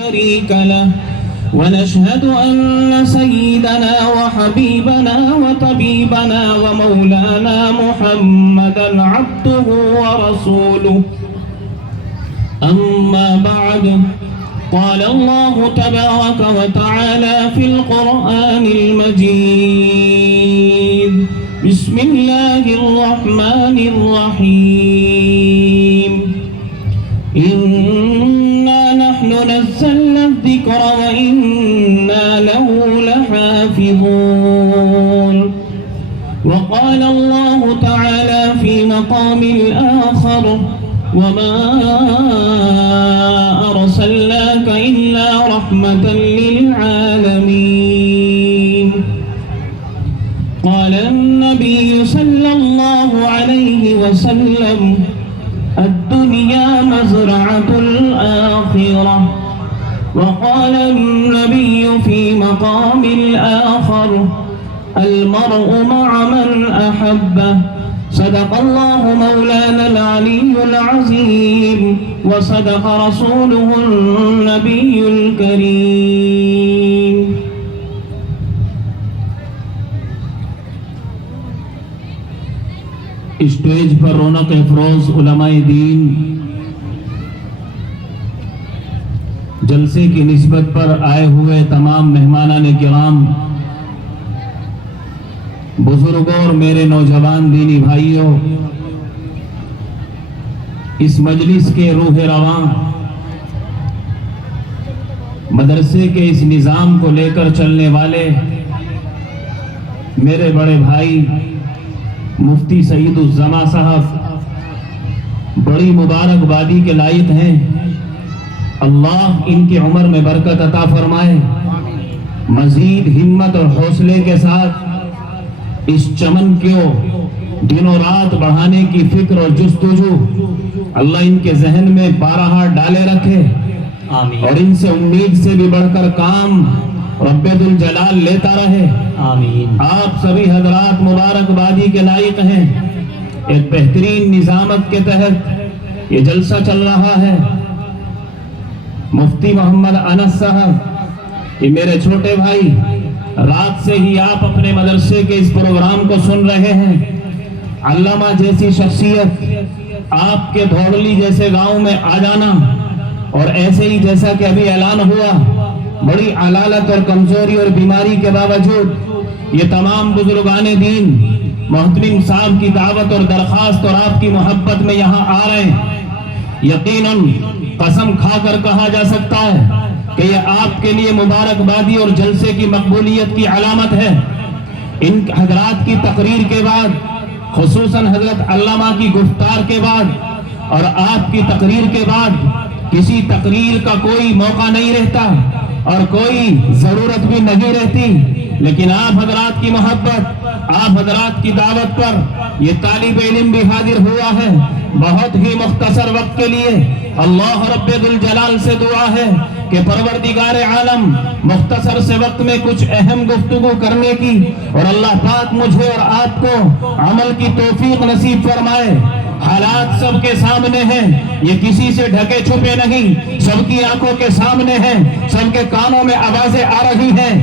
شريك له ونشهد أن سيدنا وحبيبنا وطبيبنا ومولانا محمدا عبده ورسوله أما بعد قال الله تبارك وتعالى في القرآن المجيد بسم الله الرحمن الرحيم إنا نحن نزلنا الذكر وإنا له لحافظون وقال الله تعالى في مقام الآخر وما أرسلناك إلا رحمة للعالمين قال النبي صلى الله عليه وسلم الدنيا مزرعة الآخرة وقال النبي في مقام الآخر المرء مع من أحبه صدق الله مولانا العلي العظيم وصدق رسوله النبي الكريم اسٹیج پر رونق افروز علماء دین، جلسے کی نسبت پر آئے ہوئے تمام مہمانان کرام، بزرگوں اور میرے نوجوان دینی بھائیوں، اس مجلس کے روح رواں مدرسے کے اس نظام کو لے کر چلنے والے میرے بڑے بھائی مفتی سعید الزما صاحب بڑی مبارکبادی کے لائق ہیں۔ اللہ ان کی عمر میں برکت عطا فرمائے، مزید ہمت اور حوصلے کے ساتھ اس چمن کو دنوں رات بڑھانے کی فکر اور جستجو اللہ ان کے ذہن میں بارہا ڈالے رکھے، اور ان سے امید سے بھی بڑھ کر کام رب ذوالجلال لیتا رہے۔ آمین۔ آپ سبھی حضرات مبارکبادی کے لائق ہیں۔ ایک بہترین نظامت کے تحت یہ جلسہ چل رہا ہے۔ مفتی محمد انس صاحب، یہ میرے چھوٹے بھائی، رات سے ہی آپ اپنے مدرسے کے اس پروگرام کو سن رہے ہیں۔ علامہ جیسی شخصیت آپ کے دھوڑلی جیسے گاؤں میں آ جانا، اور ایسے ہی جیسا کہ ابھی اعلان ہوا، بڑی علالت اور کمزوری اور بیماری کے باوجود یہ تمام بزرگان دین محترم صاحب کی دعوت اور درخواست اور آپ کی محبت میں یہاں آ رہے ہیں۔ یقیناً قسم کھا کر کہا جا سکتا ہے کہ یہ آپ کے لیے مبارکبادی اور جلسے کی مقبولیت کی علامت ہے۔ ان حضرات کی تقریر کے بعد، خصوصاً حضرت علامہ کی گفتار کے بعد اور آپ کی تقریر کے بعد کسی تقریر کا کوئی موقع نہیں رہتا اور کوئی ضرورت بھی نہیں رہتی، لیکن آپ حضرات کی محبت، آپ حضرات کی دعوت پر یہ طالب علم بھی حاضر ہوا ہے۔ بہت ہی مختصر وقت کے لیے اللہ رب ذوالجلال سے دعا ہے کہ پروردگار عالم مختصر سے وقت میں کچھ اہم گفتگو کرنے کی، اور اللہ پاک مجھے اور آپ کو عمل کی توفیق نصیب فرمائے۔ حالات سب کے سامنے ہیں، یہ کسی سے ڈھکے چھپے نہیں، سب کی آنکھوں کے سامنے ہیں، سب کے کانوں میں آوازیں آ رہی ہیں۔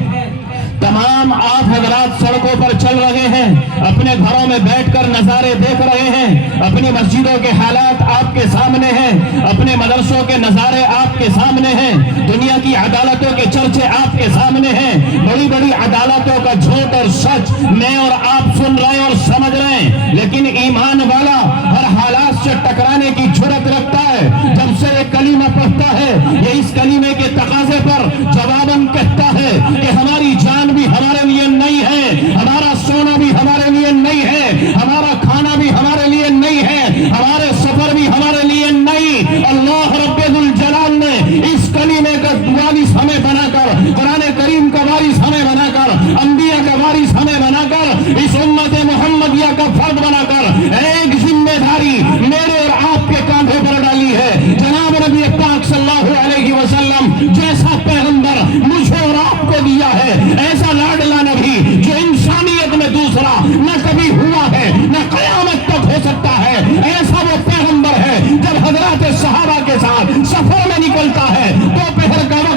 تمام آپ حضرات سڑکوں پر چل رہے ہیں، اپنے گھروں میں بیٹھ کر نظارے دیکھ رہے ہیں، اپنی مسجدوں کے حالات آپ کے سامنے ہیں، اپنے مدرسوں کے نظارے آپ کے سامنے ہیں، دنیا کی عدالتوں کے چرچے آپ کے سامنے ہیں، بڑی بڑی عدالتوں کا جھوٹ اور سچ میں اور آپ سن رہے ہیں اور سمجھ رہے ہیں، لیکن ایمان والا ہر حالات سے ٹکرانے کی جرات رکھتا ہے۔ جب سے یہ کلمہ پڑھتا ہے، یہ اس کلمے کے تقاضے پر جواباً کہتا ہے کہ ہماری جان بھی ہمارے لیے نہیں ہے، ہمارا سونا بھی ہمارے لیے نہیں ہے، ہمارا کھانا بھی ہمارے لیے نہیں ہے، ہمارے سفر بھی ہمارے لیے نہیں۔ اللہ رب ذوالجلال نے اس کلمے کا وارث ہمیں بنا کر، قرآن کریم کا وارث ہمیں بنا کر، انبیاء کا وارث ہمیں بنا کر، اس امت محمدیہ کا فرد بنا کر ایک ذمہ داری میرے اور آپ کے کاندھوں پر ڈالی ہے۔ جناب نبی پاک صلی اللہ علیہ وسلم جیسا پیغمبر مجھے اور آپ کو دیا ہے، ایسا لاڈلا نبی جو انسانیت میں دوسرا نہ کبھی ہوا ہے نہ قیامت تک ہو سکتا ہے، ایسا وہ پیغمبر ہے۔ جب حضرات صحابہ کے ساتھ سفر میں نکلتا ہے، دوپہر کا وقت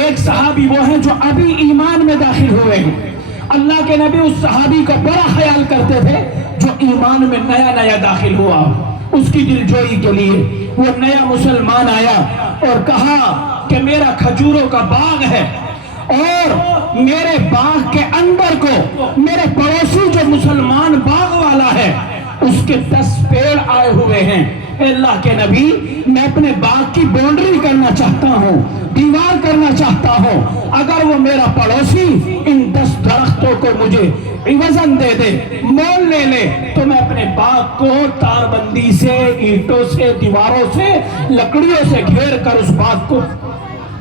ایک صحابی وہ ہیں جو ابھی ایمان میں داخل ہوئے ہیں. اللہ کے نبی اس صحابی کو بڑا خیال کرتے تھے جو ایمان میں نیا نیا داخل ہوا. اس کی دلجوئی کے لیے وہ نیا مسلمان آیا اور کہا کہ میرا کھجوروں کا باغ ہے اور میرے باغ کے اندر کو میرے پڑوسی جو مسلمان باغ والا ہے اس کے 10 پیڑ آئے ہوئے ہیں. اللہ کے نبی میں اپنے باغ کی باؤنڈری کرنا چاہتا ہوں, دیوار کرنا چاہتا ہوں. اگر وہ میرا پڑوسی ان 10 درختوں کو مجھے عوضاً دے دے, مول لے لے, تو میں اپنے باغ کو تار بندی سے, اینٹوں سے, دیواروں سے, لکڑیوں سے گھیر کر اس باغ کو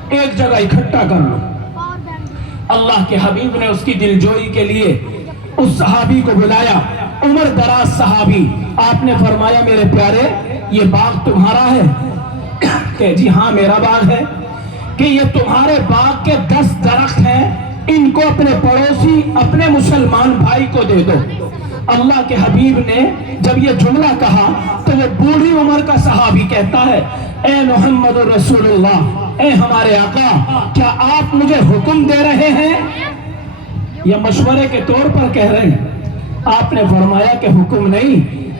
ایک جگہ اکٹھا کر لوں. اللہ کے حبیب نے اس کی دلجوئی کے لیے اس صحابی کو بلایا, عمر دراز صحابی. آپ نے فرمایا میرے پیارے یہ باغ تمہارا ہے؟ کہ جی ہاں میرا باغ ہے. کہ یہ تمہارے باغ کے 10 درخت ہیں, ان کو اپنے پڑوسی اپنے مسلمان بھائی کو دے دو. اللہ کے حبیب نے جب یہ جملہ کہا تو وہ بوڑھی عمر کا صحابی کہتا ہے اے محمد رسول اللہ, اے ہمارے آقا, کیا آپ مجھے حکم دے رہے ہیں یا مشورے کے طور پر کہہ رہے ہیں؟ آپ نے فرمایا کہ حکم نہیں,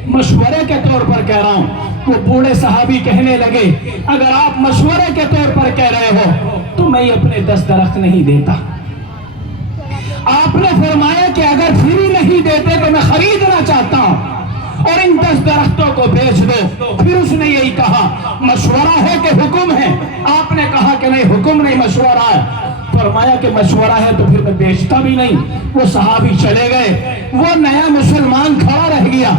مشورے کے طور پر کہہ رہا ہوں. وہ بوڑھے صحابی کہنے لگے اگر آپ مشورے کے طور پر کہہ رہے ہو تو میں اپنے 10 درخت نہیں دیتا. آپ نے فرمایا کہ اگر فری نہیں دیتے تو میں خریدنا چاہتا ہوں اور ان 10 درختوں کو بیچ دو. پھر اس نے یہی کہا مشورہ ہے کہ حکم ہے؟ آپ نے کہا کہ نہیں حکم نہیں, مشورہ ہے. فرمایا کہ مشورہ ہے تو پھر میں بیچتا بھی نہیں. وہ صحابی چلے گئے, وہ نیا مسلمان کھڑا رہ گیا.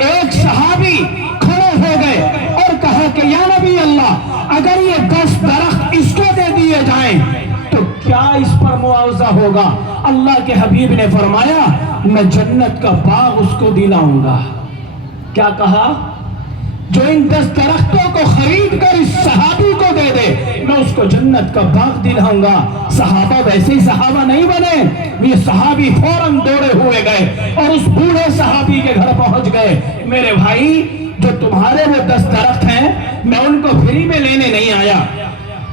ایک صحابی کھڑے ہو گئے اور کہا کہ یا نبی اللہ, اگر یہ 10 درخت اس کو دے دیے جائیں تو کیا اس پر معاوضہ ہوگا؟ اللہ کے حبیب نے فرمایا میں جنت کا باغ اس کو دلاؤں گا. کیا کہا؟ جو ان 10 درختوں کو خرید کر اس صحابی کو دے دے میں اس کو جنت کا باغ دلاؤں گا. صحابہ ویسے ہی صحابہ نہیں بنے, یہ صحابی فوراً دوڑے ہوئے گئے اور اس بوڑھے صحابی کے گھر پہنچ گئے. میرے بھائی جو تمہارے وہ 10 درخت ہیں میں ان کو فری میں لینے نہیں آیا,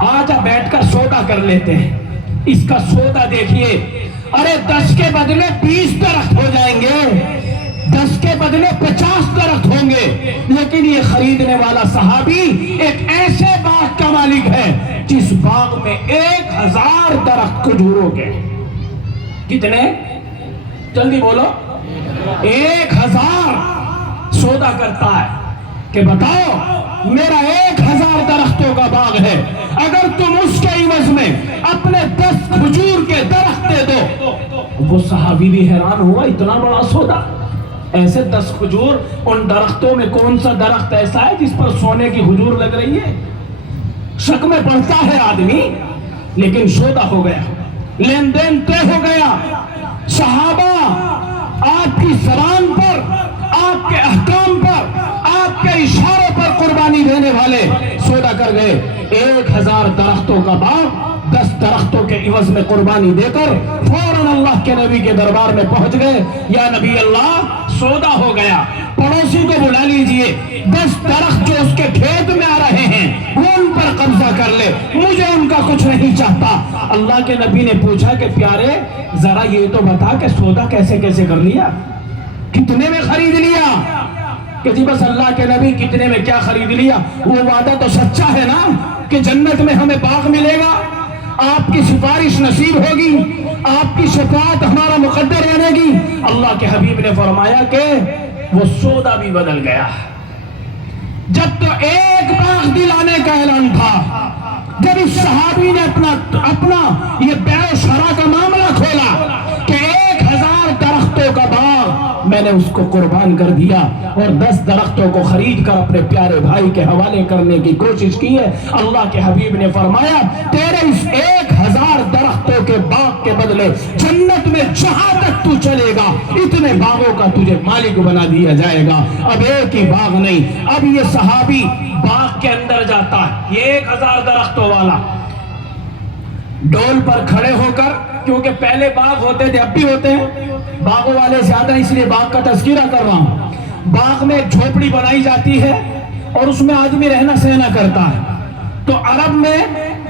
آج بیٹھ کر سودا کر لیتے ہیں. اس کا سودا دیکھیے, ارے 10 کے بدلے 20 درخت ہو جائیں گے, 10 کے بدلے 50 درخت ہوں گے. لیکن یہ خریدنے والا صحابی ایک ایسے باغ کا مالک ہے جس باغ میں 1000 درخت کھجوروں کے. کتنے؟ جلدی بولو. 1000 سودا کرتا ہے کہ بتاؤ میرا 1000 درختوں کا باغ ہے, اگر تم اس کے عوض میں اپنے 10 کھجور کے درخت دے دو. وہ صحابی بھی حیران ہوا, اتنا بڑا سودا. ایسے 10 کھجور, ان درختوں میں کون سا درخت ایسا ہے جس پر سونے کی کھجور لگ رہی ہے؟ شک میں پڑتا ہے آدمی, لیکن سودا ہو گیا, لین دین طے ہو گیا. صحابہ آپ کی زبان پر, آپ کے احکام پر, آپ کے اشاروں پر قربانی دینے والے سودا کر گئے. 1000 درختوں کا باغ 10 درختوں کے عوض میں قربانی دے کر فوراً اللہ کے نبی کے دربار میں پہنچ گئے. یا نبی اللہ سودا ہو گیا, پڑوسی کو بلا لیجئے, 10 درخت جو اس کے کھیت میں آ رہے ہیں وہ ان پر قبضہ کر لے, مجھے ان کا کچھ نہیں چاہتا. اللہ کے نبی نے پوچھا کہ پیارے ذرا یہ تو بتا کہ سودا کیسے کیسے کر لیا, کتنے میں خرید لیا؟ کہ جی بس اللہ کے نبی کتنے میں کیا خرید لیا, وہ وعدہ تو سچا ہے نا کہ جنت میں ہمیں باغ ملے گا, آپ کی سفارش نصیب ہوگی, آپ کی شفاعت ہمارا مقدر رہے گی. اللہ کے حبیب نے فرمایا کہ وہ سودا بھی بدل گیا. جب تو ایک باغ دلانے کا اعلان تھا, جب اس صحابی نے اپنا یہ بیع و شراء کا معاملہ کھولا کہ 1000 درختوں کا باغ میں نے اس کو قربان کر دیا اور 10 درختوں کو خرید کر اپنے پیارے بھائی کے حوالے کرنے کی کوشش کی ہے, اللہ کے حبیب نے فرمایا تیرے اس 1000 درختوں کے باغ کے بدلے جنت میں جہاں تک تو چلے گا اتنے باغوں کا تجھے مالک بنا دیا جائے گا. اب ایک ہی باغ نہیں, اب یہ صحابی باغ کے اندر جاتا ہے, یہ 1000 درختوں والا ڈول پر کھڑے ہو کر, کیونکہ پہلے باغ ہوتے تھے اب بھی ہوتے ہیں, باغوں والے زیادہ اس لیے باغ کا تذکرہ کر رہا ہوں. باغ میں ایک جھوپڑی بنائی جاتی ہے اور اس میں آدمی رہنا سہنا کرتا ہے. تو عرب میں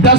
10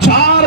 4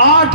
8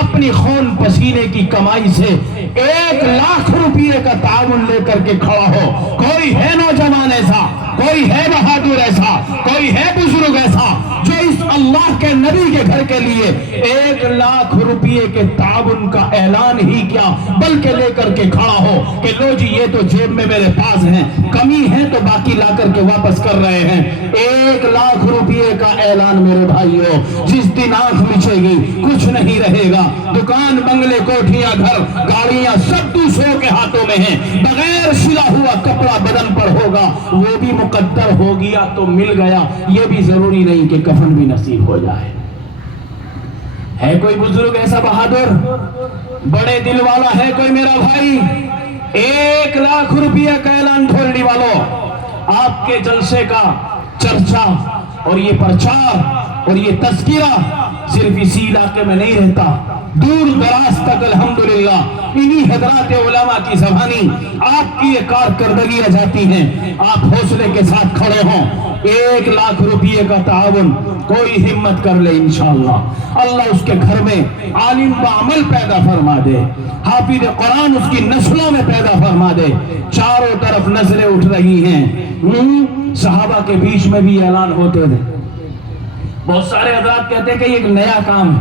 اپنی خون پسینے کی کمائی سے 1 لاکھ روپیے کا تعاون لے کر کے کھڑا ہو. کوئی ہے نوجوان ایسا, کوئی ہے بہادر ایسا, کوئی ہے بزرگ ایسا جو اس اللہ کے نبی کے گھر کے لیے 1 لاکھ روپیے کے تعاون کا اعلان ہی کیا بلکہ لے کر کے کھڑا ہو کہ لو جی یہ تو جیب میں میرے پاس ہیں, کمی ہے تو باقی لا کر کے واپس کر رہے ہیں. 1 لاکھ روپیے کا اعلان میرے بھائیو, جس دن آنکھ مچے گی کچھ نہیں رہے گا. دکان, بنگلے, کوٹھیاں, گھر, گاڑیاں سب دوسروں کے ہاتھوں میں ہیں. بغیر سلا ہوا کپڑا بدن پر ہوگا, وہ بھی مقدر ہو گیا تو مل گیا. یہ بھی ضروری نہیں کہ کفن بھی نصیب ہو جائے. ہے کوئی بزرگ ایسا بہادر, بڑے دل والا ہے کوئی میرا بھائی؟ 1 لاکھ روپیہ کا اعلان ڈھولنی والوں, آپ کے جلسے کا چرچا اور یہ پرچار اور یہ تذکرہ صرف اسی علاقے میں نہیں رہتا, دور دراز تک الحمدللہ انہی حضرات علماء کی زبانی آپ کی یہ کارکردگیاں جاتی ہیں. آپ حوصلے کے ساتھ کھڑے ہوں. 1 لاکھ روپیے کا تعاون کوئی ہمت کر لے, انشاءاللہ اللہ اس کے گھر میں عالم بعمل پیدا فرما دے, حافظ قرآن اس کی نسلوں میں پیدا فرما دے. چاروں طرف نظریں اٹھ رہی ہیں. صحابہ کے بیچ میں بھی اعلان ہوتے تھے. بہت سارے حضرات کہتے ہیں کہ یہ ایک نیا کام,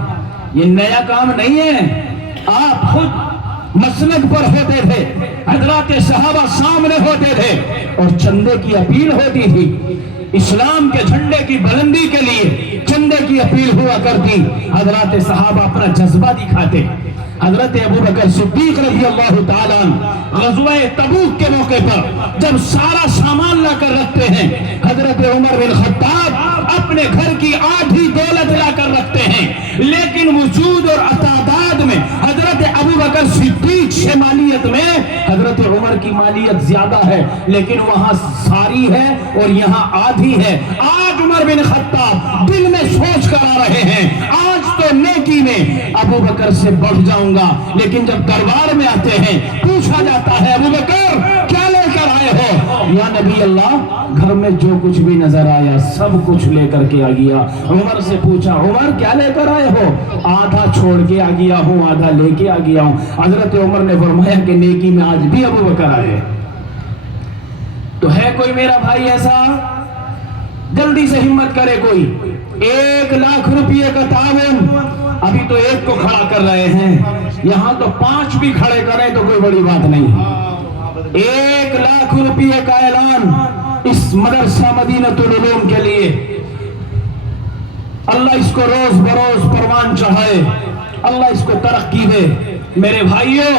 یہ نیا کام نہیں ہے. آپ خود مسند پر ہوتے تھے, حضرات صحابہ سامنے ہوتے تھے اور چندے کی اپیل ہوتی تھی. اسلام کے جھنڈے کی بلندی کے لیے چندے کی اپیل ہوا کرتی. حضرات صحابہ اپنا جذبہ دکھاتے. حضرت ابو بکر صدیق رضی اللہ تعالیٰ غزوہ تبوک کے موقع پر جب سارا سامان لا کر رکھتے ہیں, حضرت عمر بن خطاب اپنے گھر کی آدھی دولت لا کر رکھتے ہیں, لیکن وجود اور تعداد میں حضرت ابو بکر صدیق سے مالیت میں حضرت عمر کی مالیت زیادہ ہے, لیکن وہاں ساری ہے اور یہاں آدھی ہے. آج عمر بن خطاب دل میں سوچ کر آ رہے ہیں, آج تو نیکی میں ابو بکر سے بڑھ جاؤں گا, لیکن جب دربار میں آتے ہیں پوچھا جاتا ہے ابو بکر کیا لے کر آئے ہو؟ یا نبی اللہ, گھر میں جو کچھ بھی نظر آیا سب کچھ لے کر کے آ گیا. عمر سے پوچھا, عمر کیا لے کر آئے ہو؟ آدھا چھوڑ کے آ گیا ہوں, آدھا لے کے آ گیا ہوں. حضرت عمر نے فرمایا کہ نیکی میں آج بھی ابو بکر آئے. تو ہے کوئی میرا بھائی ایسا؟ جلدی سے ہمت کرے کوئی. 1 لاکھ روپیے کا تعاون, ابھی تو 1 کو کھڑا کر رہے ہیں, یہاں تو 5 بھی کھڑے کریں تو کوئی بڑی بات نہیں. 1 لاکھ روپیے کا اعلان اس مدرسہ مدینۃ العلوم کے لیے. اللہ اس کو روز بروز پروان چڑھائے, اللہ اس کو ترقی دے. میرے بھائیوں,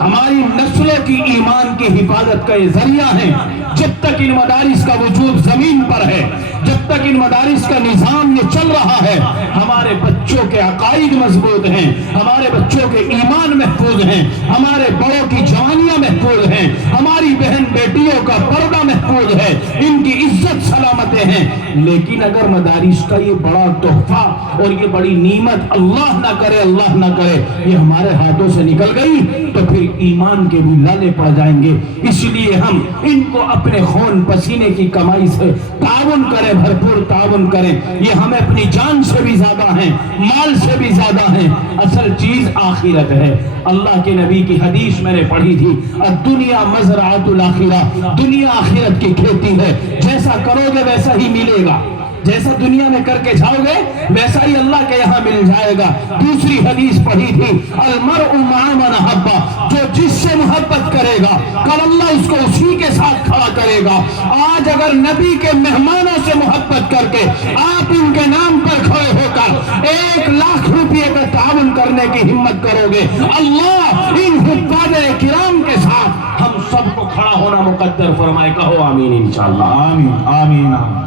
ہماری نسلوں کی ایمان کی حفاظت کا یہ ذریعہ ہے. جب تک ان مدارس کا وجود زمین پر ہے, جب تک ان مدارس کا نظام یہ چل رہا ہے, ہمارے بچوں کے عقائد مضبوط ہیں, ہمارے بچوں کے ایمان محفوظ ہیں, ہمارے بڑوں کی جوانیاں محفوظ ہیں, ہماری بہن بیٹیوں کا پردہ محفوظ ہے, ان کی عزت سلامتیں ہیں. لیکن اگر مدارس کا یہ بڑا تحفہ اور یہ بڑی نعمت اللہ نہ کرے, اللہ نہ کرے, یہ ہمارے ہاتھوں سے نکل گئی تو پھر ایمان کے بھی لالے پڑ جائیں گے. اس لیے ہم ان کو اپنے خون پسینے کی کمائی سے تعاون کریں, بھرپور تعاون کریں. یہ ہمیں اپنی جان سے بھی زیادہ ہیں, مال سے بھی زیادہ ہیں. اصل چیز آخرت ہے. اللہ کے نبی کی حدیث میں نے پڑھی تھی, الدنیا مزرعۃ الاخرہ, دنیا آخرت کی کھیتی ہے. جیسا کرو گے ویسا ہی ملے گا, جیسا دنیا میں کر کے جاؤ گے ویسا ہی اللہ کے یہاں مل جائے گا. دوسری حدیث پڑھی تھی, المرء مع من احب, جو جس سے محبت کرے گا کل اللہ اس کو اسی کے ساتھ کھڑا کرے گا. آج اگر نبی کے مہمانوں سے محبت کر کے آپ ان کے نام پر کھڑے ہو کر 1 لاکھ روپیے کا تعاون کرنے کی ہمت کرو گے, اللہ ان حفاظ کرام کے ساتھ ہم سب کو کھڑا ہونا مقدر فرمائے. کہو آمین انشاءاللہ. آمین آمین.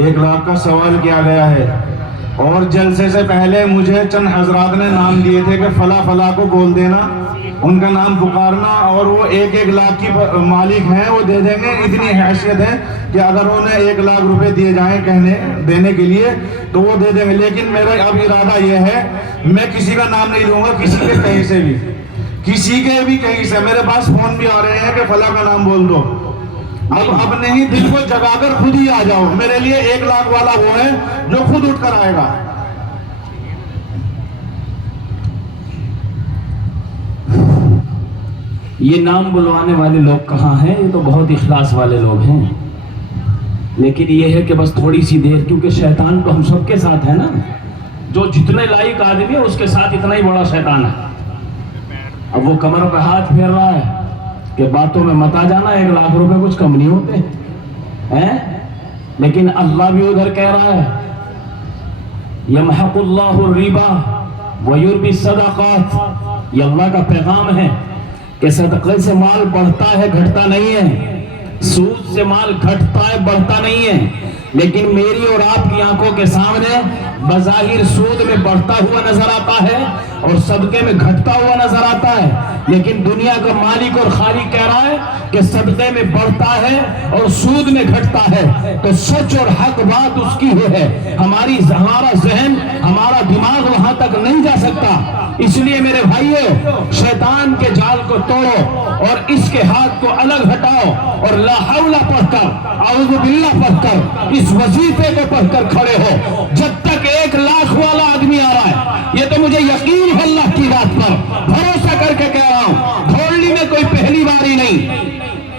1 لاکھ کا سوال کیا گیا ہے اور جلسے سے پہلے مجھے چند حضرات نے نام دیے تھے کہ فلاں فلاں کو بول دینا, ان کا نام پکارنا اور وہ 1 لاکھ کی مالک ہیں, وہ دے دیں گے. اتنی حیثیت ہے کہ اگر انہیں 1 لاکھ روپے دیے جائیں دینے کے لیے تو وہ دے دیں گے. لیکن میرا اب ارادہ یہ ہے, میں کسی کا نام نہیں لوں گا, کسی کے کہیں سے بھی, کسی کے بھی کہیں سے. میرے پاس فون بھی آ رہے ہیں کہ فلاں کا نام بول دو. اب نہیں, دل کو جگا کر خود ہی آ جاؤ. میرے لیے 1 لاکھ والا وہ ہے جو خود اٹھ کر آئے گا. یہ نام بلوانے والے لوگ کہاں ہیں؟ یہ تو بہت اخلاص والے لوگ ہیں، لیکن یہ ہے کہ بس تھوڑی سی دیر، کیونکہ شیطان تو ہم سب کے ساتھ ہے نا، جو جتنے لائق آدمی ہے اس کے ساتھ اتنا ہی بڑا شیطان ہے۔ اب وہ کمر پہ ہاتھ پھیر رہا ہے کہ باتوں میں مت آ جانا، 1 لاکھ روپے کچھ کم نہیں ہوتے ہیں، لیکن اللہ بھی ادھر کہہ رہا ہے یمحق اللہ الربا ویربی الصدقات، یہ اللہ کا پیغام ہے کہ صدقے سے مال بڑھتا ہے گھٹتا نہیں ہے، سود سے مال گھٹتا ہے بڑھتا نہیں ہے، لیکن میری اور آپ کی آنکھوں کے سامنے بظاہر سود میں بڑھتا ہوا نظر آتا ہے اور صدقے میں گھٹتا ہوا نظر آتا ہے، لیکن دنیا کا مالک اور خالق کہہ رہا ہے کہ صدقے میں بڑھتا ہے اور سود میں گھٹتا ہے۔ تو سچ اور حق بات اس کی ہے، ہمارا ذہن ہمارا دماغ وہاں تک نہیں جا سکتا۔ اس لیے میرے بھائیو، شیطان کے جال کو توڑو اور اس کے ہاتھ کو الگ ہٹاؤ اور لا حول پڑھ کر، اعوذ باللہ پڑھ کر، اس وظیفے کو پڑھ کر کھڑے ہو۔ جب تک 1 لاکھ والا آدمی آ رہا ہے، یہ تو مجھے یقین ہے اللہ کی بات پر، بھروسہ کر کے کہہ رہا ہوں، دھوڑی میں کوئی پہلی باری نہیں،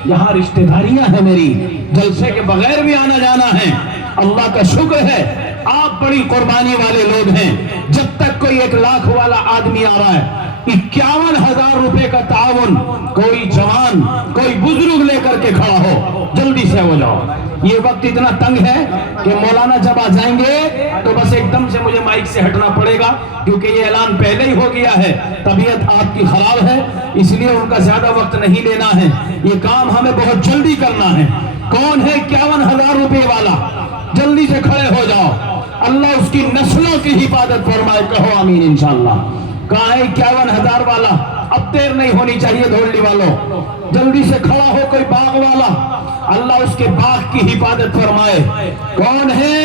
یہاں رشتہ داریاں ہیں میری، جلسے کے بغیر بھی آنا جانا ہے۔ اللہ کا شکر ہے آپ بڑی قربانی والے لوگ ہیں۔ جب تک کوئی 1 لاکھ والا آدمی آ رہا ہے، 51,000 روپے کا تعاون، کوئی جوان کوئی بزرگ لے کر کے کھڑا ہو، جلدی سے ہو جاؤ۔ یہ وقت اتنا تنگ ہے کہ مولانا جب آ جائیں گے تو بس ایک دم سے مجھے مائک سے ہٹنا پڑے گا، کیونکہ یہ اعلان پہلے ہی ہو گیا ہے، طبیعت آپ کی خراب ہے، اس لیے ان کا زیادہ وقت نہیں لینا ہے، یہ کام ہمیں بہت جلدی کرنا ہے۔ کون ہے 51,000 روپے والا؟ جلدی سے کھڑے ہو جاؤ، اللہ اس کی نسلوں کی حفاظت فرمائے، کہو آمین انشاءاللہ۔ کہاں ہے 51,000 والا؟ اب دیر نہیں ہونی چاہیے دھوڑی والوں، جلدی سے کھڑا ہو کوئی باغ والا، اللہ اس کے باغ کی حفاظت فرمائے۔ کون ہے؟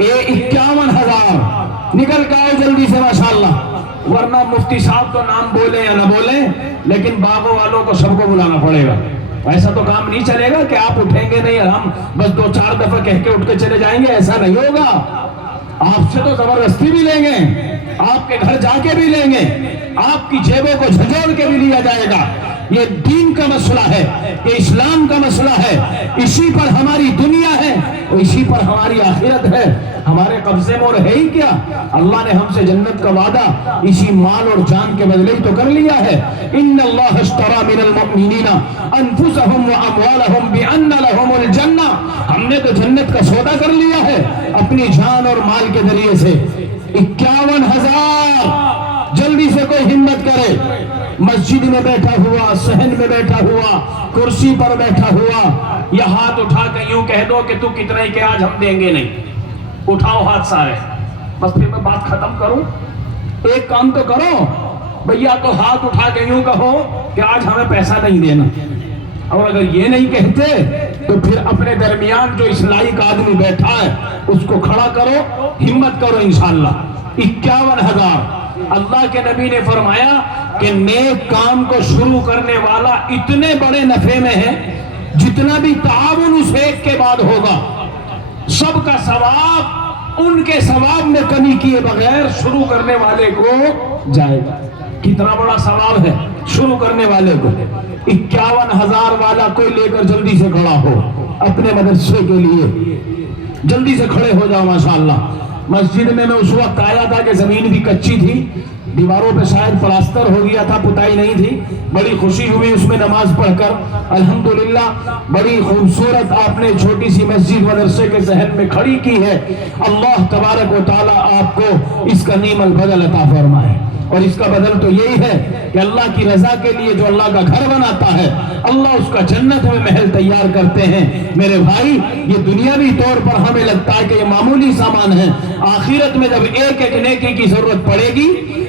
51,000، نکل کے آؤ جلدی سے ماشاءاللہ، ورنہ مفتی صاحب تو نام بولیں یا نہ بولیں، لیکن باغوں والوں کو سب کو بلانا پڑے گا۔ ایسا تو کام نہیں چلے گا کہ آپ اٹھیں گے نہیں اور ہم بس 2-4 دفعہ کہہ کے اٹھ کے چلے جائیں گے، ایسا نہیں ہوگا۔ آپ سے تو زبردستی بھی لیں گے، آپ کے گھر جا کے بھی لیں گے، آپ کی جیبوں کو جھنجھوڑ کے بھی لیا جائے گا۔ یہ دین کا مسئلہ ہے، یہ اسلام کا مسئلہ ہے، اسی پر ہماری دنیا ہے، اسی پر ہماری آخرت ہے۔ ہمارے قبضے میں اور ہے ہی کیا؟ اللہ نے ہم سے جنت کا وعدہ اسی مال اور جان کے بدلے ہی تو کر لیا ہے۔ ان اللہ اشترى من المؤمنین انفسهم واموالهم بان لهم الجنہ، ہم نے تو جنت کا سودا کر لیا ہے اپنی جان اور مال کے ذریعے سے۔ 51,000، جلدی سے کوئی ہمت کرے، مسجد میں بیٹھا ہوا، صحن میں بیٹھا ہوا، کرسی پر بیٹھا ہوا، یا ہاتھ اٹھا کے یوں کہہ دو کہ تو کتنا ہی کہ آج ہم دیں گے نہیں، اٹھاؤ ہاتھ سارے، بس پھر میں بات ختم کروں۔ ایک کام تو کرو بھیا، تو ہاتھ اٹھا کے یوں کہو کہ آج ہمیں پیسہ نہیں دینا، اور اگر یہ نہیں کہتے تو پھر اپنے درمیان جو اس لائق آدمی بیٹھا ہے اس کو کھڑا کرو، ہمت کرو انشاءاللہ۔ 51,000۔ اللہ کے نبی نے فرمایا کہ نیک کام کو شروع کرنے والا اتنے بڑے نفع میں ہے، جتنا بھی تعاون اس ایک کے بعد ہوگا، سب کا ثواب ان کے ثواب میں کمی کیے بغیر شروع کرنے والے کو جائے گا۔ کتنا بڑا ثواب ہے شروع کرنے والے کو۔ 51,000 والا کوئی لے کر جلدی سے کھڑا ہو اپنے مدرسے کے لیے، جلدی سے کھڑے ہو جاؤ ماشاءاللہ۔ مسجد میں اس وقت آیا تھا کہ زمین بھی کچی تھی، دیواروں پہ شاید پلاسٹر ہو گیا تھا، پتائی نہیں تھی، بڑی خوشی ہوئی اس میں نماز پڑھ کر، الحمدللہ بڑی خوبصورت آپ نے چھوٹی سی مسجد مدرسے کے ذہن میں کھڑی کی ہے۔ اللہ تبارک و تعالی آپ کو اس کا نعم البدل عطا فرمائے، اور اس کا بدل تو یہی ہے کہ اللہ کی رضا کے لیے جو اللہ کا گھر بناتا ہے، اللہ اس کا جنت میں محل تیار کرتے ہیں۔ میرے بھائی، یہ دنیاوی طور پر ہمیں لگتا ہے کہ یہ معمولی سامان ہے، آخرت میں جب ایک ایک نیکی کی ضرورت پڑے گی،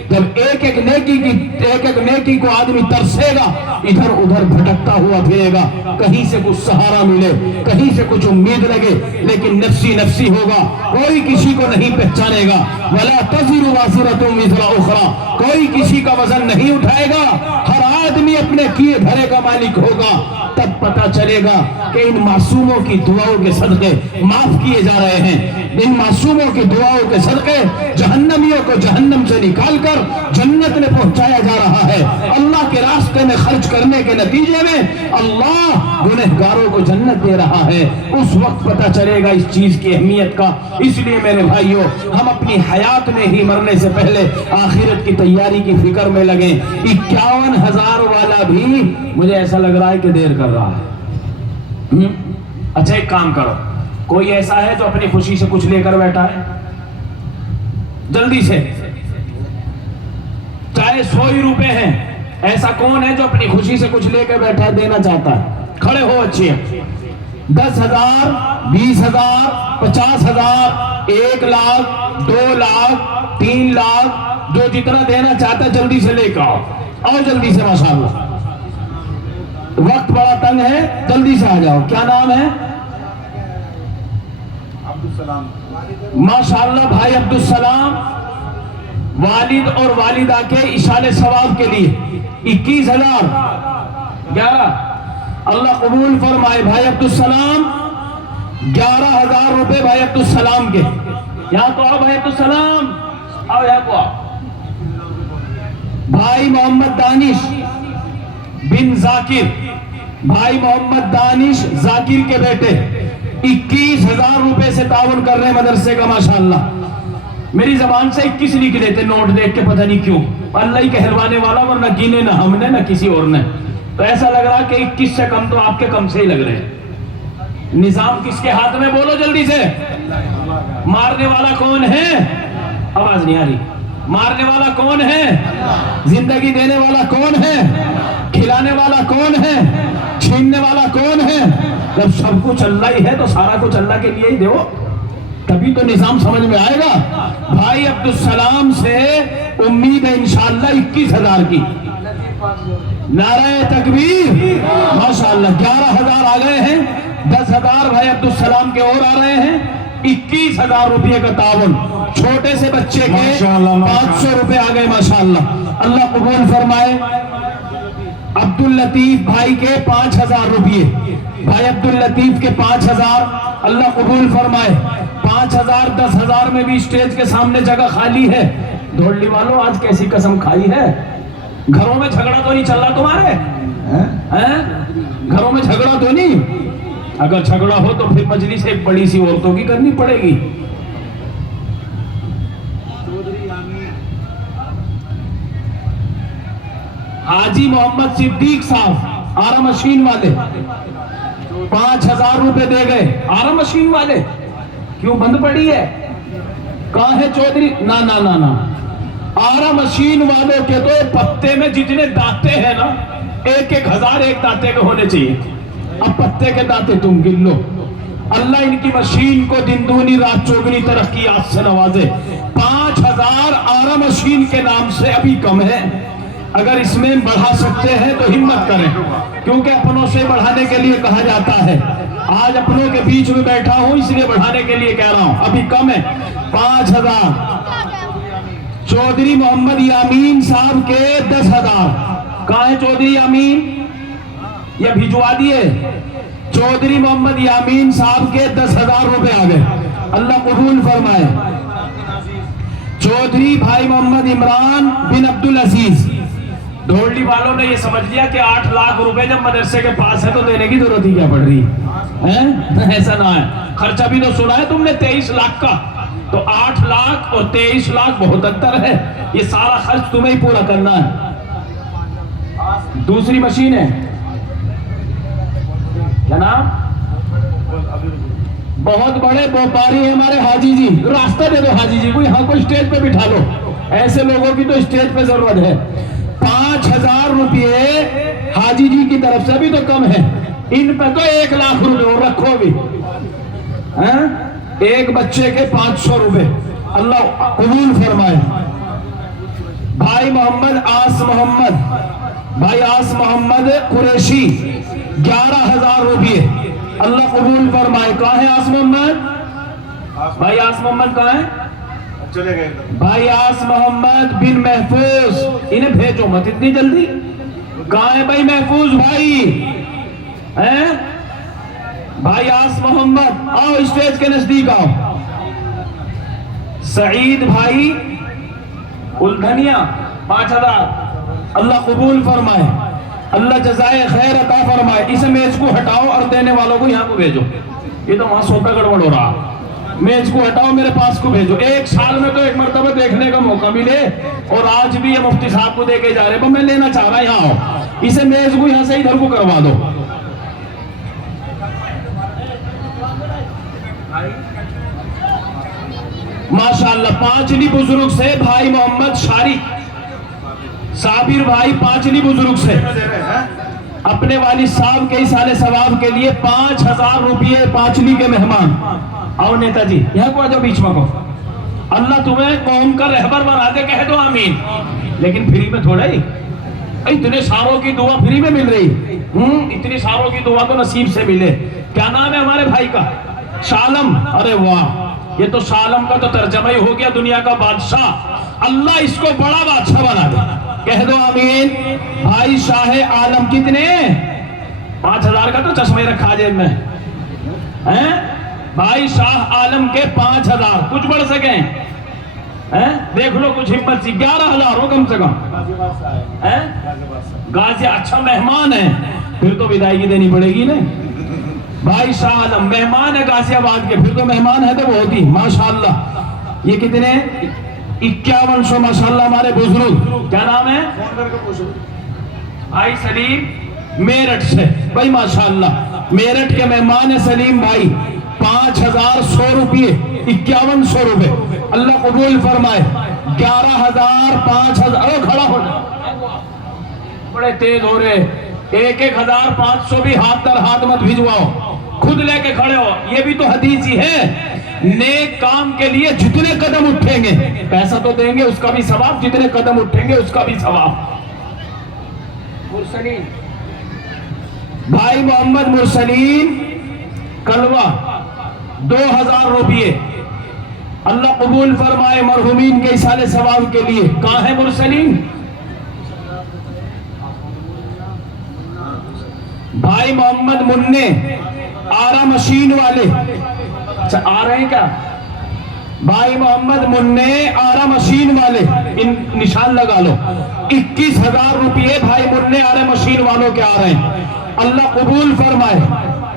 جب ایک ایک نیکی کو آدمی ترسے گا، ادھر ادھر بھٹکتا ہوا پھرے گا، کہیں سے کچھ سہارا ملے، کہیں سے کچھ امید لگے، لیکن نفسی نفسی ہوگا، کوئی کسی کو نہیں پہچانے گا۔ وَلَا تَزِرُ وَازِرَةٌ وِزْرَ أُخْرَىٰ، کوئی کسی کا وزن نہیں اٹھائے گا، ہر آدمی اپنے کیے بھرے کا مالک ہوگا۔ تب پتہ چلے گا کہ ان معصوموں کی دعاؤں کے صدقے معاف کیے جا رہے ہیں، ان معصوموں کی دعاؤں کے صدقے جہنمیوں کو جہنم سے نکال کر جنت میں پہنچایا جا رہا ہے۔ اللہ کے راستے میں خرچ کریں کرنے کے نتیجے میں اللہ گنہگاروں کو جنت دے رہا ہے، اس وقت پتہ چلے گا اس چیز کی اہمیت کا۔ اس لیے میرے بھائیوں، ہم اپنی حیات میں ہی مرنے سے پہلے آخرت کی تیاری کی فکر میں لگیں۔ 51,000 والا بھی مجھے ایسا لگ رہا ہے کہ دیر کر رہا ہے۔ اچھا ایک کام کرو، کوئی ایسا ہے جو اپنی خوشی سے کچھ لے کر بیٹھا ہے؟ جلدی سے، چاہے 100 ہی روپے ہیں، ایسا کون ہے جو اپنی خوشی سے کچھ لے کے بیٹھا دینا چاہتا ہے؟ کھڑے ہو اچھے۔ 10,000 20,000 50,000 1 لاکھ 2 لاکھ 3 لاکھ، جو جتنا دینا چاہتا ہے جلدی سے لے کے آؤ جلدی سے، ماشاءاللہ وقت بڑا تنگ ہے، جلدی سے آ جاؤ۔ کیا نام ہے؟ عبدالسلام۔ ماشاءاللہ بھائی عبدالسلام، والد اور والدہ کے اشارے ثواب کے لیے 21,000 11 اللہ قبول فرمائے۔ بھائی عبدالسلام 11,000 روپے بھائی عبدالسلام کے، یہاں تو آؤ بھائی عبدالسلام، آؤ یہاں کو آؤ۔ بھائی محمد دانش بن ذاکر، بھائی محمد دانش ذاکر کے بیٹے 21,000 روپے سے تعاون کر رہے ہیں مدرسے کا، ماشاءاللہ۔ میری زبان سے 21 لکھ لیتے نوٹ دیکھ کے، پتہ نہیں کیوں، اللہ ہی کہلوانے والا، ورنہ گینے نہ ہم نے نہ کسی اور نے، تو ایسا لگ رہا کہ 21 سے کم تو آپ کے کم سے ہی لگ رہے ہیں۔ نظام کس کے ہاتھ میں؟ بولو جلدی سے۔ مارنے والا کون ہے؟ آواز نہیں آ رہی۔ مارنے والا کون ہے؟ زندگی دینے والا کون ہے؟ کھلانے والا کون ہے؟ چھیننے والا کون ہے؟ جب سب کچھ اللہ ہی ہے تو سارا کچھ اللہ کے لیے ہی دو، تبھی تو نظام سمجھ میں آئے گا۔ بھائی عبدالسلام سے امید ہے انشاءاللہ 21,000 کی۔ نعرہ تکبیر، ماشاءاللہ 11,000 آ گئے ہیں، 10,000 بھائی عبدالسلام کے اور آ رہے ہیں، 21,000 روپے کا تعاون۔ چھوٹے سے بچے کے 500 روپے آ گئے، ماشاءاللہ اللہ قبول فرمائے۔ عبداللطیف بھائی کے 5,000 روپے، بھائی عبداللطیف کے 5,000 اللہ قبول فرمائے۔ 5,000 10,000 میں بھی اسٹیج کے سامنے جگہ خالی ہے۔ دھوڑلی والوں آج کیسی قسم کھائی ہے؟ گھروں میں جھگڑا تو نہیں چل رہا تمہارے؟ گھروں میں جھگڑا تو نہیں؟ اگر جھگڑا ہو تو پھر مجلس ایک بڑی سی عورتوں کی کرنی پڑے گی۔ حاجی محمد صدیق صاحب آرا مشین والے 5,000 روپے دے گئے۔ آرا مشین والے کیوں بند پڑی ہے؟ کہاں ہے چودھری؟ نا آرا مشین والوں کے تو پتے میں جتنے دانتے ہیں نا، 1,000 ایک دانتے کے ہونے چاہیے۔ اب پتے کے دانتے تم گن لو۔ اللہ ان کی مشین کو دن دونی رات چوگنی ترقیات سے نوازے۔ 5,000 آرا مشین کے نام سے ابھی کم ہے، اگر اس میں بڑھا سکتے ہیں تو ہمت کریں، کیونکہ اپنوں سے بڑھانے کے لیے کہا جاتا ہے۔ آج اپنوں کے بیچ میں بیٹھا ہوں اس لیے بڑھانے کے لیے کہہ رہا ہوں، ابھی کم ہے۔ 5,000 چودھری محمد یامین صاحب کے 10,000۔ کہاں ہے چودھری یامین؟ یہ بھجوا دیے۔ چودھری محمد یامین صاحب کے 10,000 روپے آ گئے، اللہ قبول فرمائے۔ چودھری بھائی محمد عمران بن عبدالعزیز، دھوڑلی والوں نے یہ سمجھ لیا کہ 8 لاکھ روپے جب مدرسے کے پاس ہے تو دینے کی ضرورت ہی کیا پڑ رہی ہے؟ ایسا نہ ہے، خرچہ بھی تو سنا ہے تم نے 23 لاکھ کا، تو 8 لاکھ اور 23 لاکھ بہت انتر ہے، یہ سارا خرچ تمہیں ہی پورا کرنا ہے۔ دوسری مشین ہے، کیا نام؟ بہت بڑے بیوپاری ہیں ہمارے حاجی جی، راستہ دے دو حاجی جی کو، یہاں کو اسٹیج پہ بٹھا لو، ایسے لوگوں کی تو اسٹیج پہ ضرورت ہے۔ 5,000 روپے حاجی جی کی طرف سے بھی تو کم ہے، ان پہ تو 1 لاکھ روپے اور رکھو بھی، ایک بچے کے 500 روپے، اللہ قبول فرمائے۔ بھائی محمد آس محمد، بھائی آس محمد قریشی 11,000 روپے، اللہ قبول فرمائے۔ کہاں ہے آس محمد؟ بھائی آس محمد کہاں ہے؟ چلے گئے۔ بھائی آس محمد بن محفوظ، انہیں بھیجو مت اتنی جلدی۔ کہاں ہے بھائی محفوظ بھائی؟ بھائی آس محمد آؤ اسٹیج کے نزدیک آؤ۔ سعید بھائی الدھنیا 5,000، اللہ قبول فرمائے۔ اللہ جزائے خیر عطا فرمائے. اس میز کو ہٹاؤ اور دینے والوں کو یہاں کو بھیجو. یہ تو وہاں سوتا گڑبڑ ہو رہا. میز کو ہٹاؤ, میرے پاس کو بھیجو. ایک سال میں تو ایک مرتبہ دیکھنے کا موقع ملے, اور آج بھی یہ مفتی صاحب کو دے کے جا رہے ہیں. میں لینا چاہ رہا یہاں آؤ, اسے میز کو یہاں سے ادھر کو کروا دو. ماشاءاللہ پانچلی بزرگ سے بھائی محمد شارق صابر بھائی, پانچلی بزرگ سے اپنے والد صاحب کے ایصال ثواب کے لیے 5000 روپیے پانچلی کے مہمان. آؤ نیتا جی یہاں کو آ جاؤ بیچ میں کو. اللہ تمہیں قوم کا رہبر بنا دے, کہہ دو آمین. لیکن فری میں تھوڑا ہی, اتنے ساروں کی دعا فری میں مل رہی. اتنی ساروں کی دعا تو نصیب سے ملے. کیا نام ہے ہمارے بھائی کا؟ شالم. ارے واہ, یہ تو شالم کا تو ترجمہ ہی ہو گیا دنیا کا بادشاہ. اللہ اس کو بڑا بادشاہ بنا دے, کہہ دو آمین. بھائی شاہ عالم کتنے؟ 5000 کا تو چشمے رکھا جیب میں. بھائی شاہ عالم کے 5000, کچھ بڑھ سکیں؟ دیکھ لو کچھ ہمت سی. 11000 ہو کم سے کم. غازی اچھا مہمان ہے, پھر تو ودائیگی دینی پڑے گی نا. بھائی شاہ عالم مہمان ہے غازی آباد کے, پھر تو مہمان ہے تو وہ ہوتی. ماشاءاللہ یہ کتنے؟ 5100. ماشاءاللہ ہمارے بزرگ. کیا نام ہے؟ بھائی سلیم میرٹھ سے. بھائی ماشاءاللہ میرٹھ کے مہمان ہے سلیم بھائی. 5100 روپیے, 5100 روپے. اللہ قبول فرمائے. 11000 5000. کھڑا ہو, بڑے تیز ہو رہے. 1500 بھی ہاتھ در ہاتھ مت بھجواؤ, خود لے کے کھڑے ہو. یہ بھی تو حدیث ہی ہے, نیک کام کے لیے جتنے قدم اٹھیں گے پیسہ تو دیں گے, اس کا بھی ثواب. جتنے قدم اٹھیں گے اس کا بھی ثواب. مرسلین بھائی محمد مرسلین کلوہ 2000 روپیے. اللہ قبول فرمائے مرحومین کے ایصال ثواب کے لیے. کہاں ہے مرسلین؟ بھائی محمد مننے آرا مشین والے. اچھا آ رہے ہیں کیا؟ بھائی محمد مننے آرا مشین والے, ان نشان لگا لو. 21000 روپیے بھائی مننے آرا مشین والوں کے آ رہے ہیں. اللہ قبول فرمائے.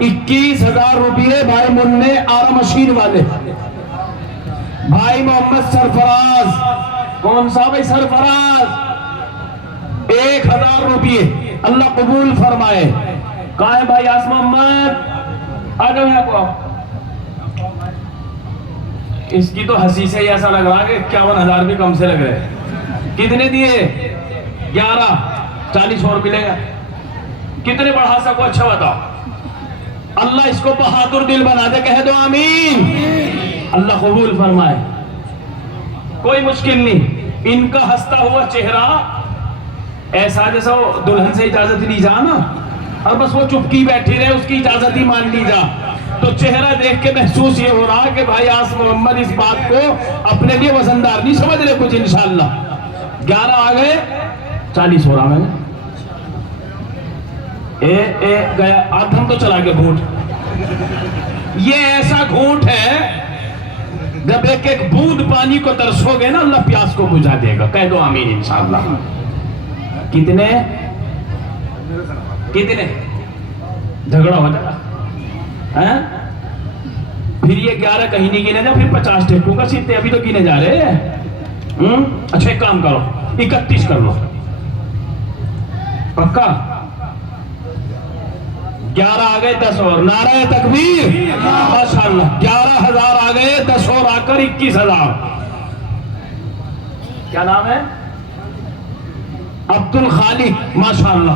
21000 روپیے بھائی مننے آرا مشین والے. بھائی محمد سرفراز. کون سا بھائی سرفراز؟ 1000 روپیے. اللہ قبول فرمائے. کہاں ہے بھائی آس محمد؟ آ جاؤ یہاں کو. اس کی تو ہنسی سے ہی ایسا لگ رہا کہ 51000 بھی کم سے لگ رہے. کتنے دیے؟ 11. 40 اور ملے گا. کتنے بڑھا سکو اچھا بتاؤ. اللہ اس کو بہادر دل بنا دے, کہہ دو آمین. اللہ قبول فرمائے. کوئی مشکل نہیں. ان کا ہنستا ہوا چہرہ ایسا جیسا وہ دلہن سے اجازت لی جا نا, اور بس وہ چپکی بیٹھی رہے, اس کی اجازت ہی مان لی جا. تو چہرہ دیکھ کے محسوس یہ ہو رہا کہ بھائی آس محمد اس بات کو اپنے لیے وزندار نہیں سمجھ رہے کچھ. انشاءاللہ 11 آ گئے, 40 ہو رہا میں نے. گیا آدھم تو چلا گیا گھونٹ. یہ ایسا گھونٹ ہے جب ایک ایک بوند پانی کو ترسو گے نا, اللہ پیاس کو بجھا دے گا. کہہ دو آمین انشاءاللہ. کتنے جھگڑا ہو جائے. پھر یہ 11 کہیں نہیں گنے جا, پھر 50 ٹیپوں کا سیتے ابھی تو گنے جا رہے ہیں. اچھا ایک کام کرو, 31 کر لو. پکا 11 آ گئے 10 اور. نعرہ تکبیر. ماشاءاللہ 11000 آ گئے, 10 اور آ کر 21000. کیا نام ہے؟ عبد الخالق. ماشاءاللہ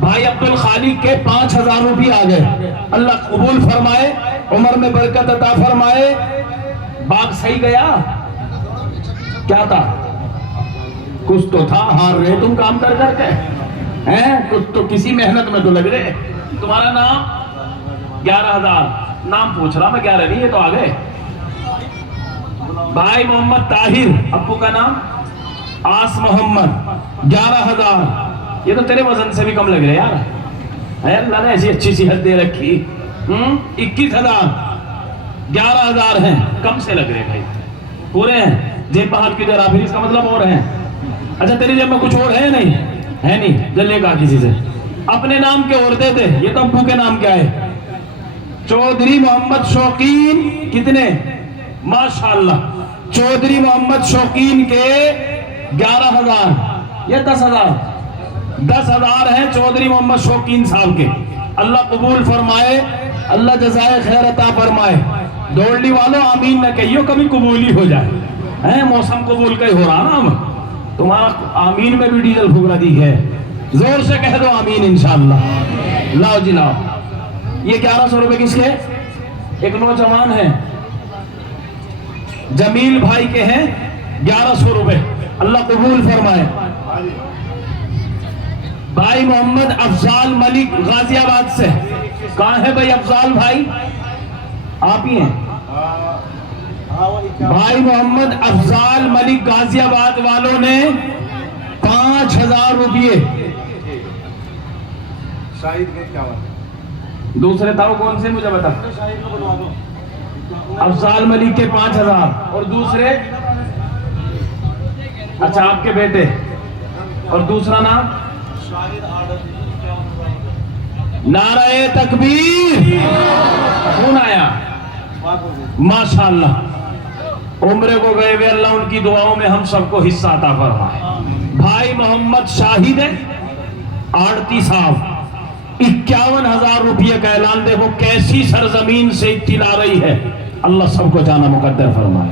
بھائی عبد الخالق کے 5000 روپیے آ گئے. اللہ قبول فرمائے, عمر میں برکت عطا فرمائے. باغ صحیح گیا؟ کیا تھا؟ کچھ تو تھا, ہار رہے تم کام کر کر کے ہیں, کچھ تو کسی محنت میں تو لگ رہے. تمہارا نام؟ 11000. نام پوچھ رہا میں, 11 نہیں, یہ تو آ گئے. بھائی محمد طاہر, ابو کا نام آس محمد, 11000. یہ تو تیرے وزن سے بھی کم لگ رہے یار. اللہ نے ایسی اچھی صحت دے رکھی. 21000. 11000 ہیں, کم سے لگ رہے بھائی. پورے ہیں. جیب پہ ہاتھ کی دے رہا, پھر اس کا مطلب اور ہیں. اچھا تیری جیب میں کچھ اور ہے نہیں؟ ہے نہیں, جلے گا کسی سے. اپنے نام کے عہدے تھے. یہ تو ابو کے نام کیا ہے؟ چودھری محمد شوقین. کتنے؟ ماشاءاللہ. چودھری محمد شوقین کے 11,000 یا 10,000؟ 10,000 ہیں چودھری محمد شوقین صاحب کے. اللہ قبول فرمائے, اللہ جزائے خیر عطا فرمائے. دوڑلی والوں آمین نہ کہیو, کبھی قبول ہی ہو جائے. موسم قبول کا ہی ہو رہا نا. تمہارا آمین میں بھی ڈیزل پھگرا دی ہے. زور سے کہہ دو آمین انشاءاللہ. لاؤ جی لاؤ. یہ 1100 روپے کس کے؟ ایک نوجوان ہے, جمیل بھائی کے ہیں 1100 روپے. اللہ قبول فرمائے. بھائی محمد افضال ملک غازی آباد سے. کہاں ہے بھائی افضال بھائی؟ آپ ہی ہیں. بھائی محمد افضال ملک غازی آباد والوں نے 5,000 روپیے. دوسرے تاؤ کون سے مجھے بتا. افضال ملک کے 5,000 اور دوسرے, اچھا آپ کے بیٹے, اور دوسرا نام نعرہ تکبیر. کون آیا؟ ماشاءاللہ. عمرے کو گئے ہوئے, اللہ ان کی دعاؤں میں ہم سب کو حصہ عطا فرمائے. بھائی محمد شاہد آڑتی صاحب 51,000 روپیہ کا اعلان. دیکھو کیسی سرزمین سے اطلاع رہی ہے. اللہ سب کو جانا مقدر فرمائے.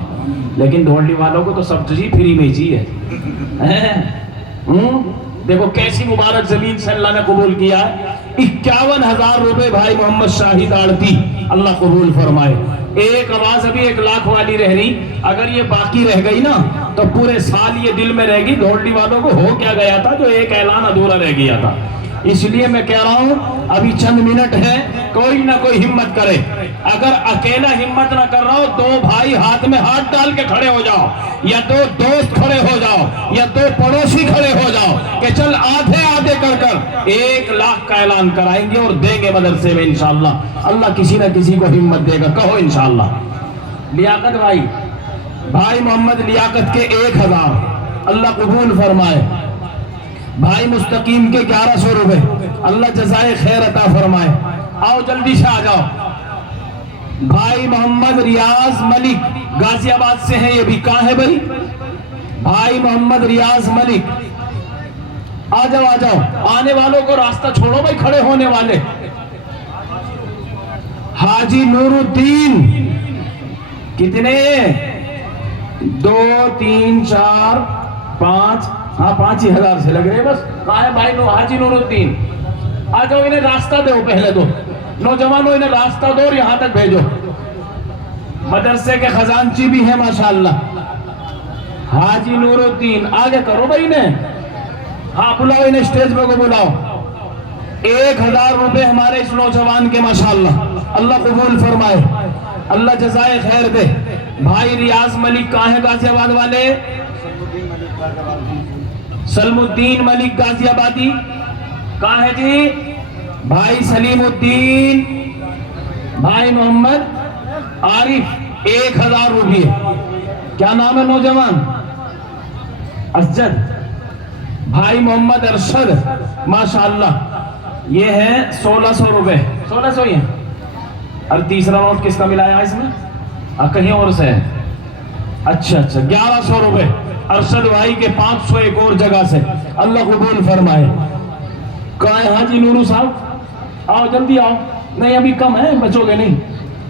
لیکن دھوڑی والوں کو تو سبزی فری میں چاہیے. دیکھو کیسی مبارک زمین سے اللہ نے قبول کیا ہے. 51,000 روپے بھائی محمد شاہد آڑتی, اللہ قبول فرمائے. ایک آواز ابھی 1 لاکھ والی رہ رہی. اگر یہ باقی رہ گئی نا تو پورے سال یہ دل میں رہے گی دھوڑی والوں کو ہو کیا گیا تھا جو ایک اعلان ادھورا رہ گیا تھا. اس لیے میں کہہ رہا ہوں ابھی چند منٹ ہے, کوئی نہ کوئی ہمت کرے. اگر اکیلا ہمت نہ کر رہا ہو, 2 بھائی ہاتھ میں ہاتھ ڈال کے کھڑے ہو جاؤ, یا 2 دوست کھڑے ہو جاؤ, یا 2 پڑوسی کھڑے ہو جاؤ کہ چل آدھے آدھے کر 1 لاکھ کا اعلان کرائیں گے اور دیں گے مدرسے میں انشاءاللہ. اللہ کسی نہ کسی کو ہمت دے گا. کہو انشاءاللہ. لیاقت بھائی, بھائی محمد لیاقت کے 1,000, اللہ قبول فرمائے. بھائی مستقیم کے 1100 روپے, اللہ جزائے خیر عطا فرمائے. آؤ جلدی سے آ جاؤ. بھائی محمد ریاض ملک غازی آباد سے ہیں, یہ بھی کہاں ہے بھائی؟ بھائی محمد ریاض ملک, آ جاؤ آ جاؤ. آنے والوں کو راستہ چھوڑو بھائی, کھڑے ہونے والے. حاجی نور الدین, کتنے؟ 2 3 4 5, ہاں 5,000 سے لگ رہے بس. کہاں ہے بھائی حاجی نور الدین؟ آ جاؤ, انہیں راستہ دو. پہلے تو نوجوانوں انہیں راستہ دو اور یہاں تک بھیجو. مدرسے کے خزانچی بھی ہیں ماشاءاللہ. حاجی نور الدین آگے کرو بھائی انہیں. ہاں بلاؤ انہیں, اسٹیج پہ کو بلاؤ. 1,000 روپے ہمارے اس نوجوان کے ماشاءاللہ. اللہ قبول فرمائے, اللہ جزائے خیر دے. بھائی ریاض ملک کہاں ہے غازی آباد والے؟ سلم الدین ملک غازی آبادی کہاں ہے جی؟ بھائی سلیم الدین, بھائی محمد عارف 1,000 روپے. کیا نام ہے نوجوان؟ اسجد. بھائی محمد ارشد ماشاءاللہ, یہ ہے 1,600 روپے. 1,600 ہی ہیں. اور تیسرا نوٹ کس کا ملایا اس میں؟ کہیں اور سے ہے. اچھا 1,100 روپے ارشد بھائی کے. 500 ایک اور جگہ سے. اللہ قبول فرمائے. کہاں ہے حاجی نورو صاحب؟ آؤ جلدی آؤ. نہیں ابھی کم ہے, بچو گے نہیں.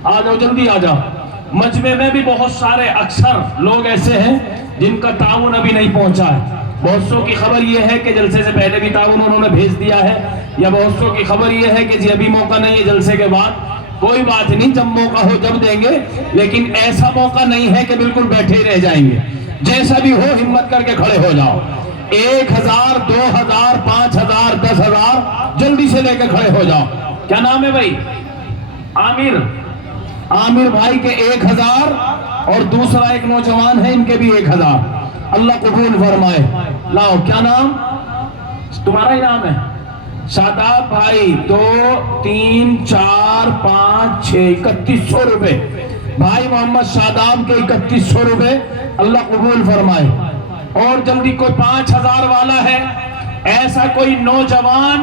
آ جاؤ جلدی آ جاؤ. مجمع میں بھی بہت سارے اکثر لوگ ایسے ہیں جن کا تعاون ابھی نہیں پہنچا ہے. بہت سو کی خبر یہ ہے کہ جلسے سے پہلے بھی تعاون انہوں نے بھیج دیا ہے, یا بہت سو کی خبر یہ ہے کہ جی ابھی موقع نہیں ہے جلسے کے بعد. کوئی بات نہیں, جب موقع ہو جب دیں گے, لیکن ایسا موقع نہیں ہے کہ بالکل بیٹھے ہی رہ جائیں گے. جیسا بھی ہو ہمت کر کے کھڑے ہو جاؤ. 1,000 2,000 5,000 10,000 جلدی سے لے کے کھڑے ہو جاؤ. کیا نام ہے بھائی؟ عامر. عامر بھائی کے 1,000 اور دوسرا ایک نوجوان ہے ان کے بھی 1,000. اللہ قبول فرمائے. لاؤ. کیا نام تمہارا؟ ہی نام ہے شاداب بھائی. 2 3 4 5 6 3100 روپے. بھائی محمد شاداب کے 3100 روپے. اللہ قبول فرمائے. اور جلدی کوئی 5,000 والا ہے؟ ایسا کوئی نوجوان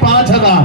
5,000,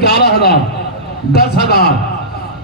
11,000, 10,000।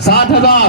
7,000।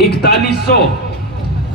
4100।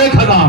1000,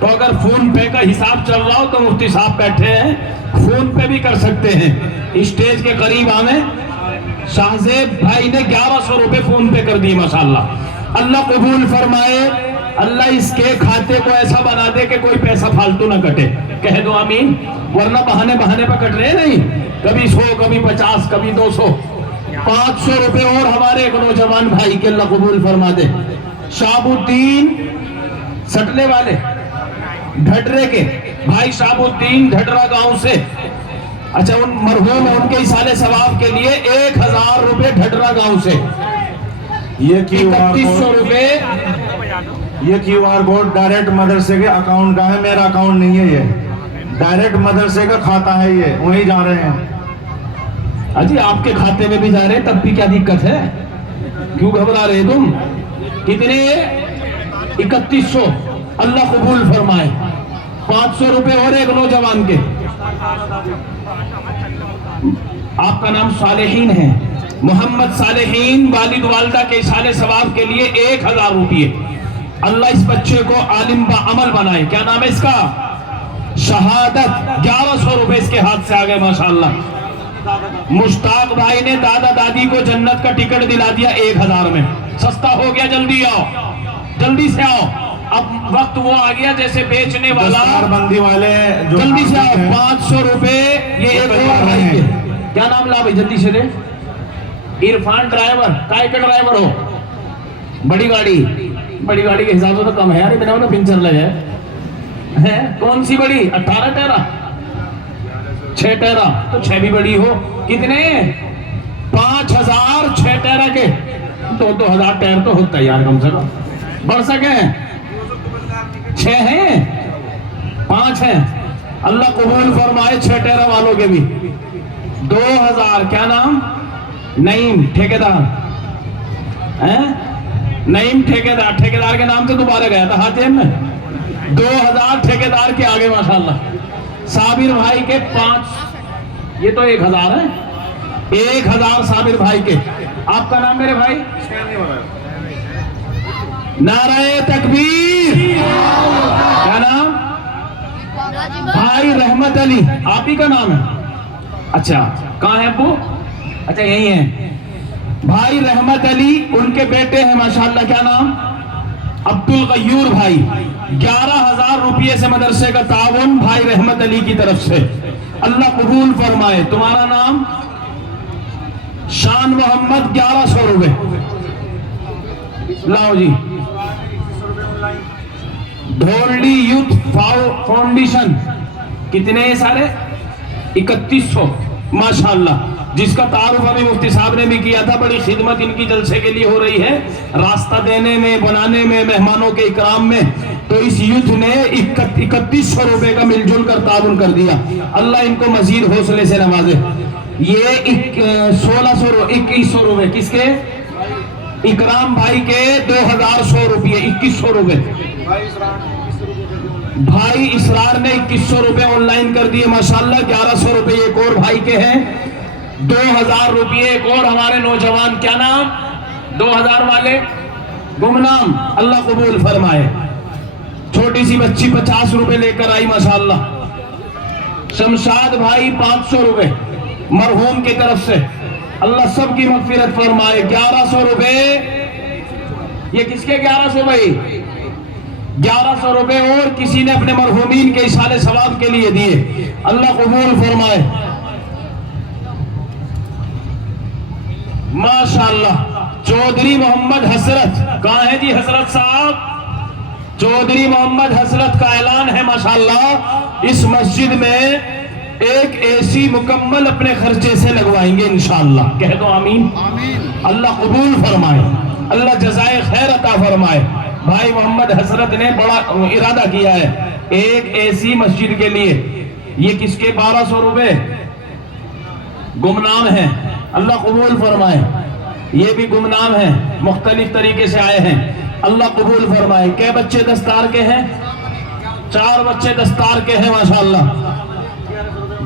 تو اگر فون پے کا حساب چل رہا ہو تو مفتی صاحب بیٹھے ہیں, فون پے بھی کر سکتے ہیں. اسٹیج کے قریب آنے شاہزیب بھائی نے 1100 روپے فون پے کر دیے ماشاءاللہ. اللہ قبول فرمائے, اللہ اس کے کھاتے کو ایسا بنا دے کہ کوئی پیسہ فالتو نہ کٹے. کہہ دو آمین. ورنہ بہانے پہ کٹ رہے نہیں, کبھی 100 کبھی 50 کبھی 200. 500 روپے اور ہمارے ایک نوجوان بھائی کے اللہ قبول فرما دے, شہاب الدین سٹلے والے ڈھڈرے کے بھائی, شہاب الدین ڈھڈرا گاؤں سے. اچھا, ان مرحوم ان کے ایصال ثواب کے لیے 1000 روپے ڈھڈرا گاؤں سے. یہ 3100 روپے یہ کیو آر کوڈ ڈائریکٹ مدرسے کے اکاؤنٹ کا ہے, میرا اکاؤنٹ نہیں ہے, یہ ڈائریکٹ مدرسے کا کھاتا ہے, یہ وہیں جا رہے ہیں. جی آپ کے کھاتے میں بھی جا رہے ہیں, تب بھی کیا دقت ہے, کیوں گھبرا رہے تم؟ کتنے؟ 3100. اللہ قبول فرمائے. 500 روپے اور ایک نوجوان کے. آپ کا نام صالحین ہے, محمد صالحین, والد والدہ کے ایصال ثواب کے لیے 1000 روپے. اللہ اس بچے کو عالم با عمل بنائے. کیا نام ہے اس کا؟ شہادت. 1100 روپے اس کے ہاتھ سے آگئے ماشاءاللہ. مشتاق بھائی نے دادا دادی کو جنت کا ٹکٹ دلا دیا 1000 میں. سستا ہو گیا, جلدی آؤ, جلدی سے آؤ. اب وقت وہ آ گیا جیسے بیچنے والا, دستار بندی والے جلدی سے آؤ. 500 روپے یہ ایک اور بھائی کے. کیا نام لا بھائی, جلدی سے دے. عرفان ڈرائیور, کائے کا ڈرائیور ہو؟ بڑی گاڑی کے حساب سے تو کم ہے یار, بنا ہونا پنچر لگے ہے. کون سی بڑی؟ 18 ٹیرا 6 ٹیرا, تو 6 بھی بڑی ہو. کتنے؟ 5000 6 ٹیرا کے. 2000 ٹیر تو ہوتا ہے یار کم سے کم, بڑھ سکے. 6 ہیں 5 ہیں. اللہ قبول فرمائے 6 ٹیرا والوں کے بھی. 2000. کیا نام؟ نعیم ٹھیکیدار. نعیم ٹھیکیدار کے نام سے دوبارہ گیا تھا ہاتھ میں. 2000 ٹھیکیدار کے آگے ماشاءاللہ. صابر بھائی کے 5, یہ تو 1000 ہے. 1000 صابر بھائی کے. آپ کا نام میرے بھائی؟ نعرہ تکبیر. کیا نام؟ بھائی رحمت علی. آپ ہی کا نام ہے؟ اچھا, کہاں ہے ابو؟ اچھا یہی ہیں. بھائی رحمت علی, ان کے بیٹے ہیں ماشاءاللہ. کیا نام؟ عبد الغیور بھائی. 11000 روپے سے مدرسے کا تعاون بھائی رحمت علی کی طرف سے. اللہ قبول فرمائے. تمہارا نام؟ شان محمد. 1100 روپے لاؤ جی. دھولڈی یوتھ فاؤنڈیشن. کتنے یہ سارے؟ 3100 ماشاءاللہ. جس کا تعارف ابھی مفتی صاحب نے بھی کیا تھا. بڑی خدمت ان کی جلسے کے لیے ہو رہی ہے, راستہ دینے میں, بنانے میں, مہمانوں کے اکرام میں. تو اس یوتھ نے 3100 روپے کا مل جل کر تعاون کر دیا. اللہ ان کو مزید حوصلے سے نوازے. یہ 2100 روپے کس کے؟ اکرام بھائی کے. 2100 روپے 2100 روپے. بھائی اسرار نے 2100 روپے آن لائن کر دیے ماشاءاللہ. 1100 روپے ایک اور بھائی کے ہیں. 2000 روپے ایک اور ہمارے نوجوان. کیا نام 2000 والے؟ گمنام. اللہ قبول فرمائے. چھوٹی سی بچی 50 روپے لے کر آئی ماشاءاللہ. شمشاد بھائی 500 روپے مرحوم کی طرف سے. اللہ سب کی مغفرت فرمائے. 1100 روپے. یہ کس کے 1100 بھائی؟ 1100 روپے اور کسی نے اپنے مرحومین کے ایصال ثواب کے لیے دیے. اللہ قبول فرمائے ماشاءاللہ. چودھری محمد حسرت. کہاں ہے جی حسرت صاحب؟ چودھری محمد حسرت کا اعلان ہے ماشاءاللہ. اس مسجد میں ایک اے سی مکمل اپنے خرچے سے لگوائیں گے انشاءاللہ. کہہ دو آمین. اللہ قبول فرمائے, اللہ جزائے خیر عطا فرمائے. بھائی محمد حسرت نے بڑا ارادہ کیا ہے ایک اے سی مسجد کے لیے. یہ کس کے 1200 روپے گمنام ہیں. اللہ قبول فرمائے. یہ بھی گمنام ہیں, مختلف طریقے سے آئے ہیں. اللہ قبول فرمائے. کئے بچے دستار کے ہیں؟ 4 بچے دستار کے ہیں ماشاءاللہ.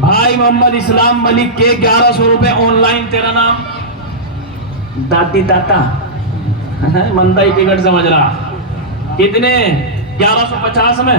بھائی محمد اسلام ملک کے 1100 روپے آن لائن. تیرا نام؟ داتی داتا مندائی ٹکٹ سمجھ رہا. کتنے؟ 1150 میں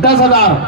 10,000।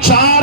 4